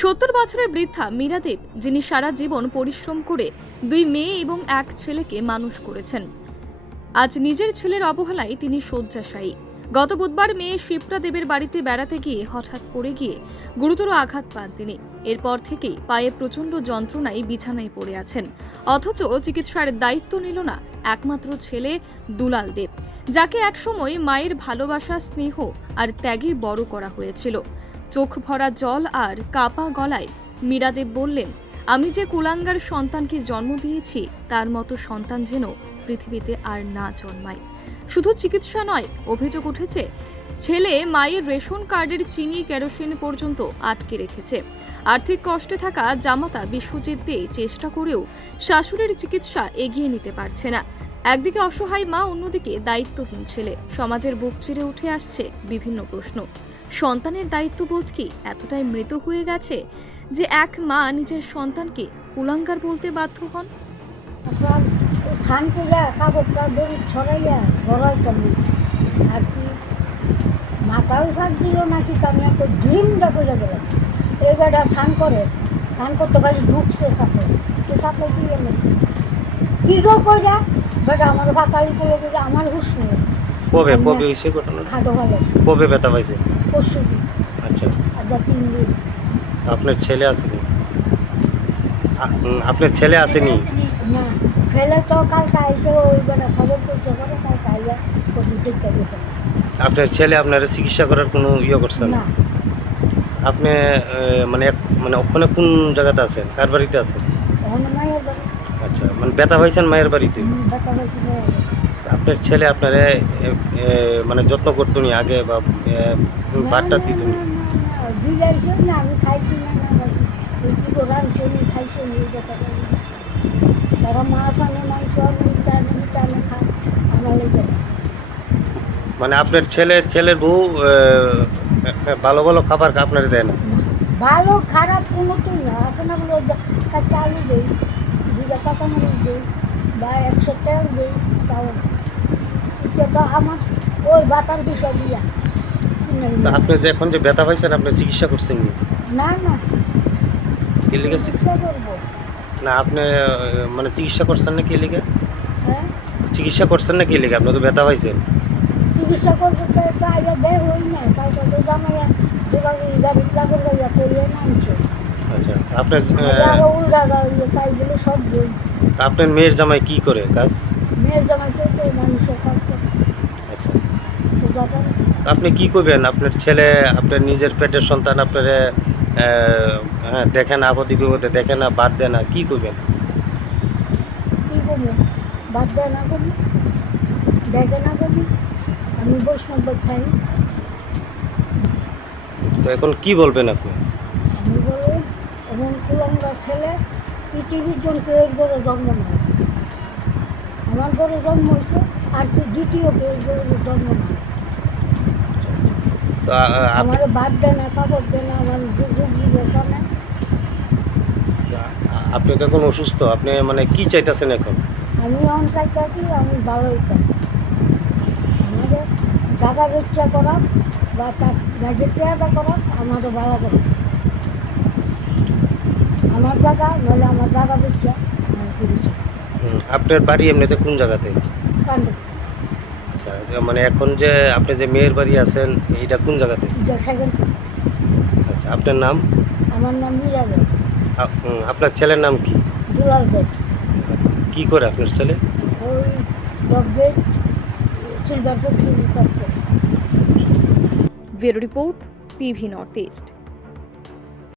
সত্তর বছরের বৃদ্ধা মীরাদেব, যিনি সারা জীবন পরিশ্রম করে দুই মেয়ে এবং এক ছেলেকে মানুষ করেছেন। আজ নিজের ছেলের অবহেলায় তিনি শয্যাশায়ী। গত বুধবার মেয়ে শিপ্রা দেবের বাড়িতে বেড়াতে গিয়ে হঠাৎ পড়ে গিয়ে গুরুতর আঘাত পান তিনি। এরপর থেকেই পায়ে প্রচণ্ড যন্ত্রণায় বিছানায় পড়ে আছেন। অথচ চিকিৎসার দায়িত্ব নিল না একমাত্র ছেলে দুলাল দেব, যাকে একসময় মায়ের ভালোবাসা, স্নেহ আর ত্যাগে বড় করা হয়েছিল। চোখ ভরা জল আর কাপা গলায় মীরাদেব বললেন, আমি যে কুলাঙ্গার সন্তানকে জন্ম দিয়েছি, তার মতো সন্তান যেন পৃথিবীতে আর না জন্মায়। শুধু চিকিৎসা নয়, অভিযোগ উঠেছে, ছেলে মায়ের রেশন কার্ডের চিনি কেরোসিন পর্যন্ত আটকে রেখেছে। আর্থিক কষ্টে থাকা জামাতা বিশ্বজিৎ দে চেষ্টা করেও শাশুড়ির চিকিৎসা এগিয়ে নিতে পারছে না। একদিকে অসহায় মা, অন্যদিকে দায়িত্বহীন ছেলে। সমাজের বুক চিরে উঠে আসছে বিভিন্ন প্রশ্ন। সন্তানের দায়িত্ববোধ কি এতটাই মৃত হয়ে গেছে যে এক মা নিজের সন্তানকে কুলাঙ্গার বলতে বাধ্য হন? আর কি? মাথাও ফাঁক দিল নাকি আমি একটা ড্রিমটা করে গেলাম। এই বেটা স্নান করে, স্নান করতে পারি, ঢুকছে সাথে তো সাথে কি গো কইরা? বেটা আমার ফাঁকালি করে আমার হুশ নেই। কবে কবে হয়েছে ঘটনা কবে ব্যথা পাইছে? আচ্ছা। দিন। আপনার ছেলে আসেনি? আপনার ছেলে আসেনি? না ছেলে তো কালকে আইসে ওই খবর করছে কালকে আইয়া ওষুধ দেখতে গেছে। আপনার ছেলে আপনার চিকিৎসা করার কোনো ইয়ে করছেন না? আপনি মানে এক- মানে ওখানে কোন জায়গাতে আছেন? কার বাড়িতে আছেন? আচ্ছা মানে ব্যথা পাইছেন মায়ের বাড়িতে। আপনার ছেলে আপনার মানে যত্ন করতো নি আগে বা ভাতটা দিত না। মানে আপনার ছেলে ছেলের বউ ভালো ভালো খাবার আপনার দেয় না? ভালো খারাপ কোনোটাই না না বলে আলু দিই দুটা কাঁচামরিচ দিই বা একশো তেল দিই তাও এটা তো আমার ওই বাতার বিষয় দিয়া কিনে তা নিয়ে আপনি যে এখন যে ব্যথা পাইছেন আপনি চিকিৎসা করছেন নি না না। কি লিখে চিকিৎসা করব। না আপনি মানে চিকিৎসা করছেন না কি লিখে হ্যাঁ? চিকিৎসা করছেন না কি লিখে আপনি তো ব্যথা পাইছেন। চিকিৎসা করব তো একটু আগে বের হই না কালকে তো জামাইয়া যেভাবে গাড়ি চাকর গাড়িয়া করিয়ে নামছে। আচ্ছা আপনার উল্টা তাই বলে সব বই। আপনার মেয়ের জামাই কি করে কাজ? মেয়ের জামাই তো মানুষের কাজ করে আচ্ছা তো দাদা তা আপনি কি করবেন? আপনার ছেলে আপনার নিজের পেটের সন্তান আপনার হ্যাঁ দেখে না আপত্তি বিপদে দেখে না বাদ দেয় না কি করবেন? বাদ দেয় না দেখে না আমি বৈষ্ণব খাই তো এখন কি বলবেন আপনি? আমি কুলঙ্গার ছেলে পৃথিবীর জন কেউ করে জন্ম নেয়। আমার ঘরে জন্ম হয়েছে আর কি দ্বিতীয় কেউ জন্ম নেয়। তো আমার বাদ দেয় না কাপড় দেয় না আমার আপনি তো এখন অসুস্থ? আপনি মানে কি চাইতেছেন এখন? আমি অন চাইতেছি আমি ভালো হইতাম। আমাদের জায়গা বেচা করা বা তার গাছের চেয়ারটা করা আমাদের ভালো করে। আমার জায়গা নইলে আমার জায়গা বেচা আপনার বাড়ি এমনিতে কোন জায়গাতে? আচ্ছা, মানে এখন যে আপনি যে মেয়ের বাড়ি আছেন এইটা কোন জায়গাতে? আচ্ছা আপনার নাম? আমার নাম মিরাবে আপনার ছেলের নাম কি? দুলাল দেব। কি করে আপনার ছেলে? Bureau report TV north east.